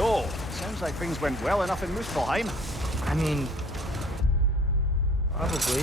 So, sounds like things went well enough in Muspelheim. I mean, probably.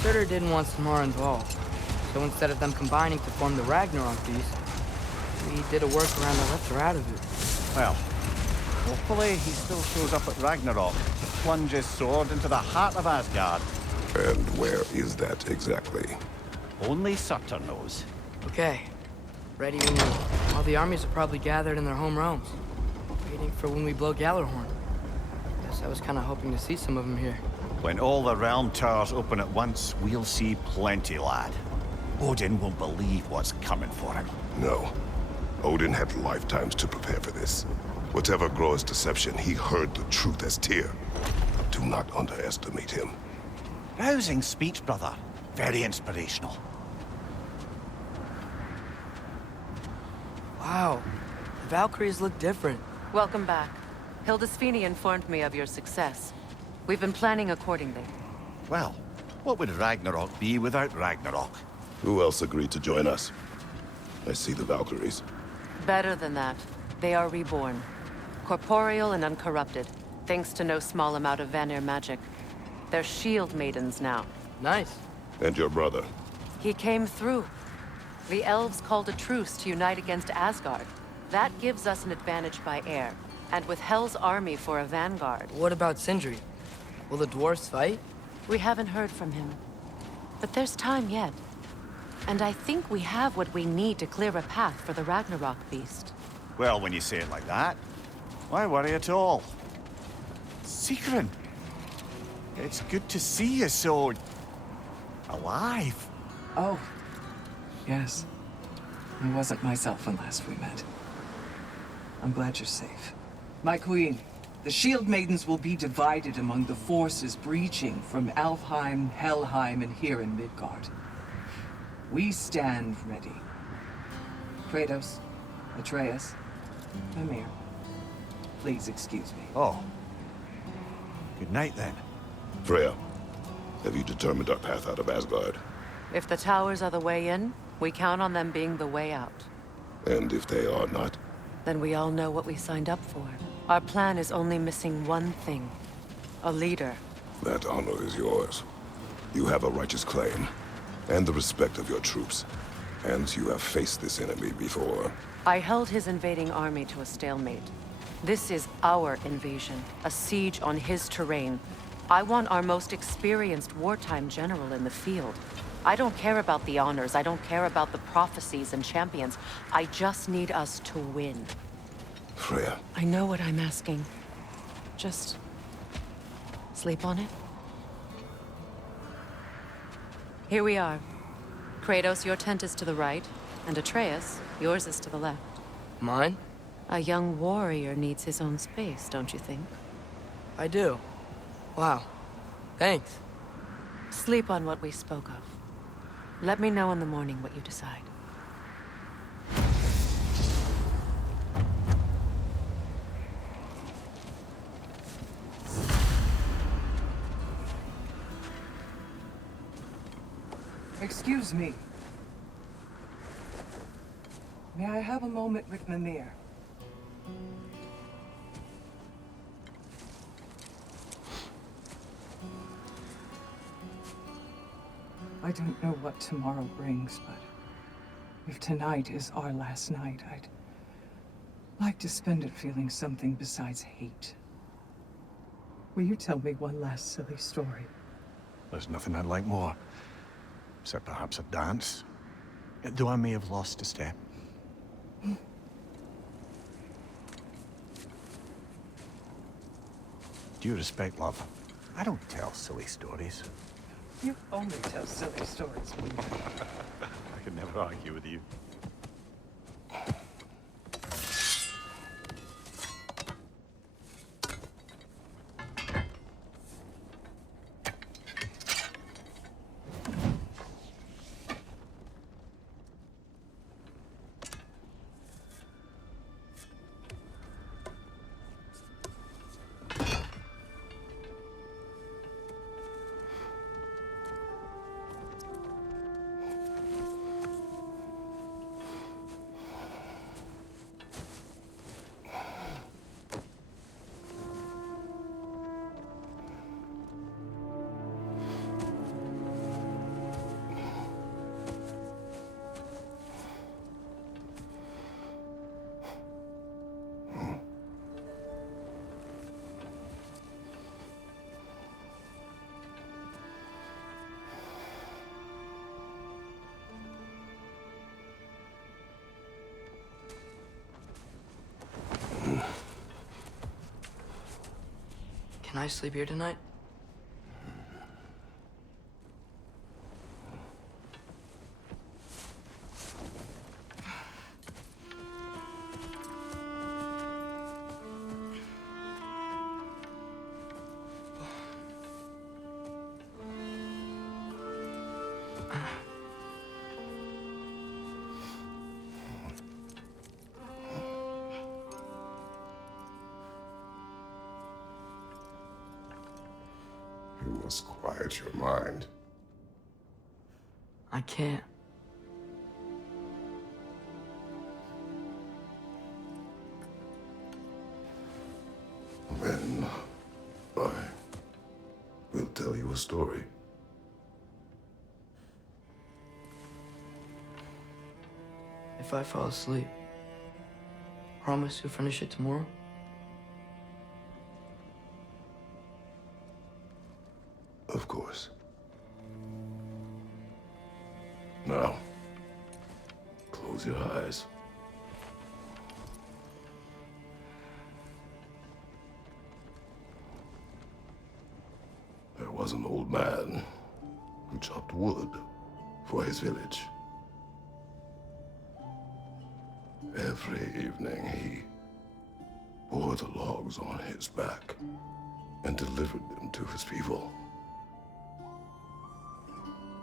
Surtur didn't want some more involved. So instead of them combining to form the Ragnarok beast, we did a workaround that left her out of it. Well, hopefully he still shows up at Ragnarok to plunge his sword into the heart of Asgard. And where is that exactly? Only Surtur knows. Okay. Ready when you... All the armies are probably gathered in their home realms, waiting for when we blow Gjallarhorn. Guess I was kind of hoping to see some of them here. When all the realm towers open at once, we'll see plenty, lad. Odin won't believe what's coming for him. No. Odin had lifetimes to prepare for this. Whatever Groa's deception, he heard the truth as Tyr. Do not underestimate him. Rousing speech, brother. Very inspirational. Wow. The Valkyries look different. Welcome back. Hildisvini informed me of your success. We've been planning accordingly. Well, what would Ragnarok be without Ragnarok? Who else agreed to join us? I see the Valkyries. Better than that. They are reborn. Corporeal and uncorrupted, thanks to no small amount of Vanir magic. They're shield maidens now. Nice. And your brother. He came through. The elves called a truce to unite against Asgard. That gives us an advantage by air, and with Hel's army for a vanguard. What about Sindri? Will the dwarves fight? We haven't heard from him. But there's time yet. And I think we have what we need to clear a path for the Ragnarok beast. Well, when you say it like that, why worry at all? Sigrun, it's good to see you so... alive. Oh, yes. I wasn't myself when last we met. I'm glad you're safe. My queen, the Shield Maidens will be divided among the forces breaching from Alfheim, Helheim, and here in Midgard. We stand ready. Kratos, Atreus, Mimir, please excuse me. Oh. Good night, then. Freya, have you determined our path out of Asgard? If the towers are the way in, we count on them being the way out. And if they are not? Then we all know what we signed up for. Our plan is only missing one thing. A leader. That honor is yours. You have a righteous claim, and the respect of your troops. And you have faced this enemy before. I held his invading army to a stalemate. This is our invasion, a siege on his terrain. I want our most experienced wartime general in the field. I don't care about the honors, I don't care about the prophecies and champions. I just need us to win. Freya. I know what I'm asking. Just... sleep on it? Here we are. Kratos, your tent is to the right, and Atreus, yours is to the left. Mine? A young warrior needs his own space, don't you think? I do. Wow. Thanks. Sleep on what we spoke of. Let me know in the morning what you decide. Excuse me. May I have a moment with Mimir? I don't know what tomorrow brings, but if tonight is our last night, I'd like to spend it feeling something besides hate. Will you tell me one last silly story? There's nothing I'd like more. Except perhaps a dance. Though I may have lost a step. Due respect, love. I don't tell silly stories. You only tell silly stories. I could never argue with you. Can I sleep here tonight? You must quiet your mind. I can't. Then I will tell you a story. If I fall asleep, promise you'll finish it tomorrow? Of course. Now, close your eyes. There was an old man who chopped wood for his village. Every evening he bore the logs on his back and delivered them to his people.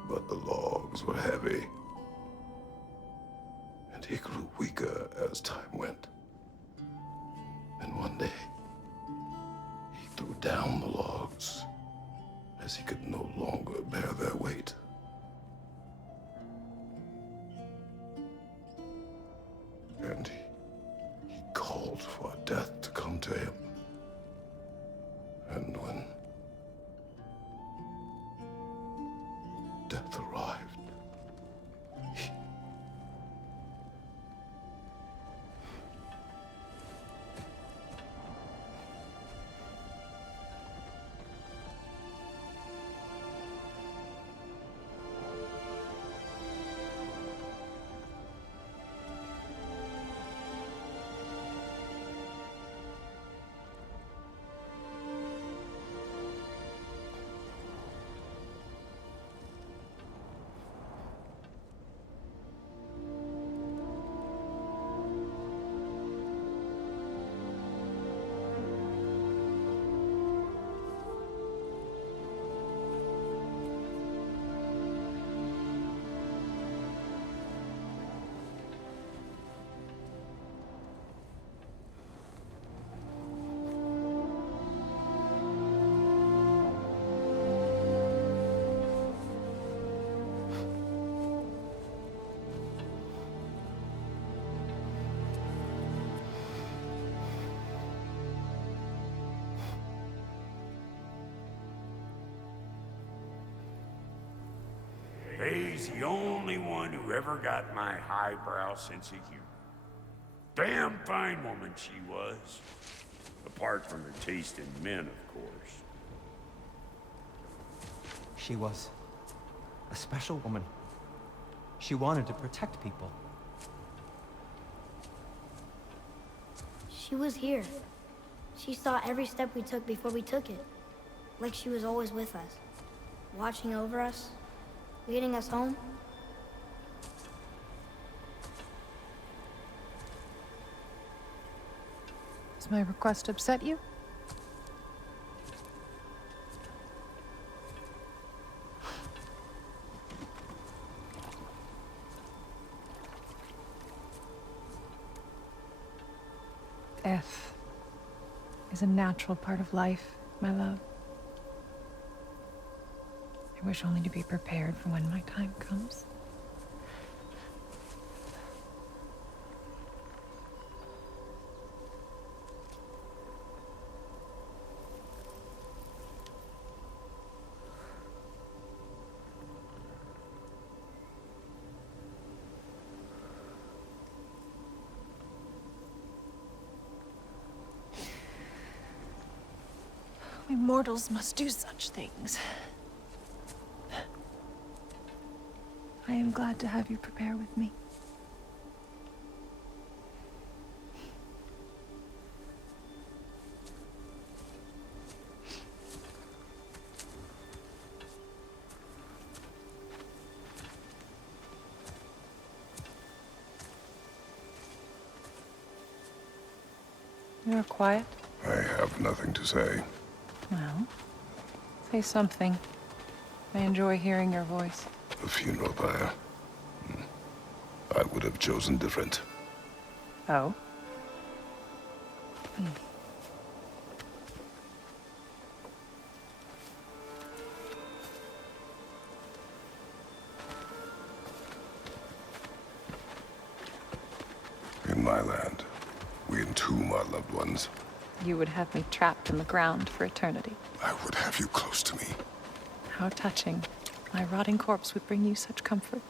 But the logs were heavy, and he grew weaker as time went. And one day, he threw down the logs as he could no longer bear their weight. And he called for death to come to him. And when death arrived, He's the only one who ever got my highbrow sense of humor. Damn fine woman she was. Apart from her taste in men, of course. She was a special woman. She wanted to protect people. She was here. She saw every step we took before we took it. Like she was always with us. Watching over us. Leading us home. Does my request upset you? Death is a natural part of life, my love. I wish only to be prepared for when my time comes. We mortals must do such things. I am glad to have you prepare with me. You're quiet. I have nothing to say. Well, say something. I enjoy hearing your voice. The funeral pyre. I would have chosen different. Oh? In my land, we entomb our loved ones. You would have me trapped in the ground for eternity. I would have you close to me. How touching. My rotting corpse would bring you such comfort.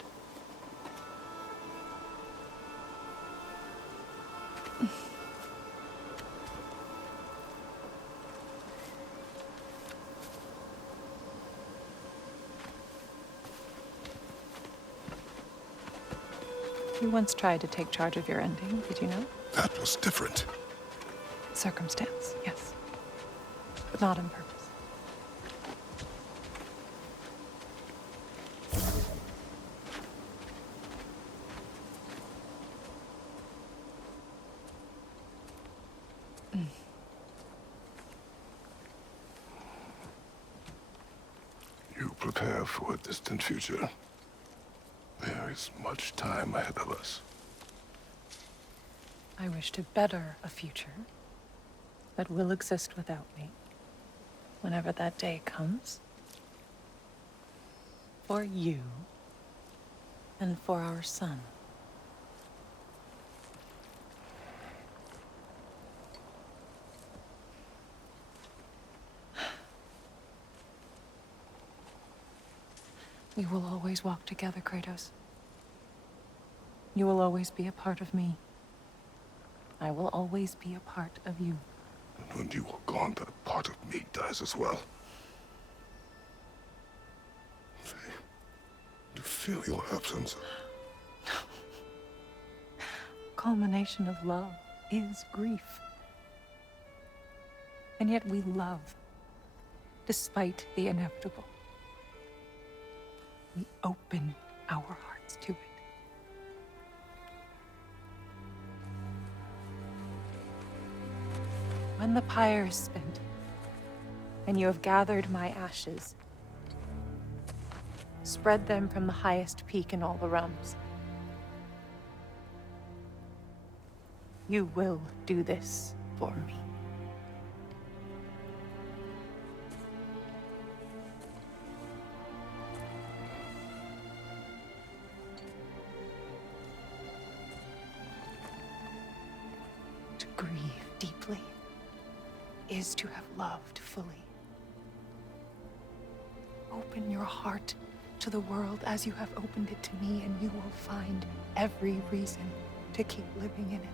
You once tried to take charge of your ending, did you know? That was different. Circumstance, yes. But not on purpose. You prepare for a distant future. There is much time ahead of us. I wish to better a future that will exist without me, whenever that day comes. For you, and for our son. We will always walk together, Kratos. You will always be a part of me. I will always be a part of you. And when you are gone, that part of me dies as well. To feel your absence. Culmination of love is grief. And yet we love, despite the inevitable. We open our hearts to it. When the pyre is spent, and you have gathered my ashes, spread them from the highest peak in all the realms. You will do this for me. To grieve deeply is to have loved fully. Open your heart to the world as you have opened it to me, and you will find every reason to keep living in it.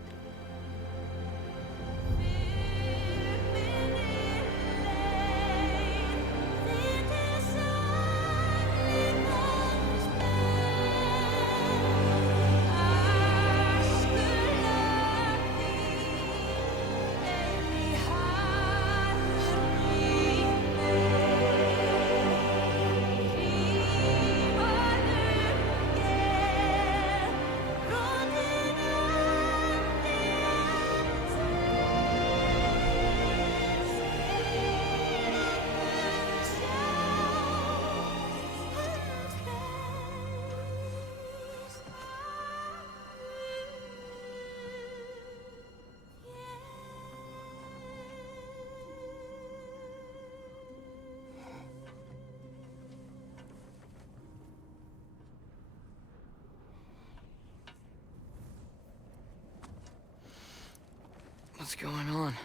What's going on?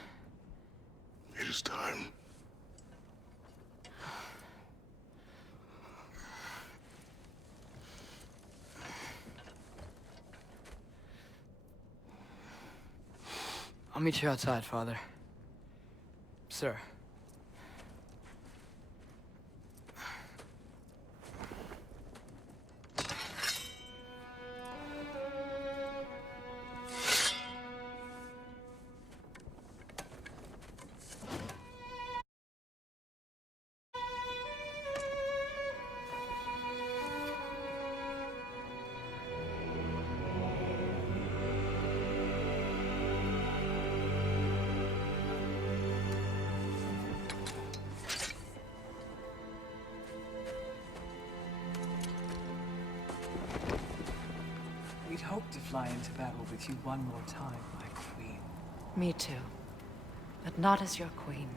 It is time. I'll meet you outside, Father. Sir. hope to fly into battle with you one more time, my queen. Me too. But not as your queen.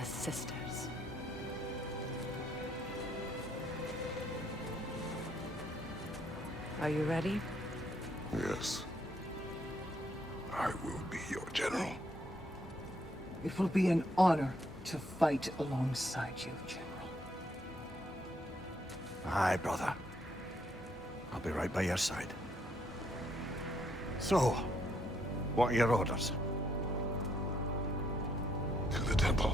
As sisters. Are you ready? Yes. I will be your general. It will be an honor to fight alongside you, General. Aye, brother. I'll be right by your side. So, what are your orders? To the temple.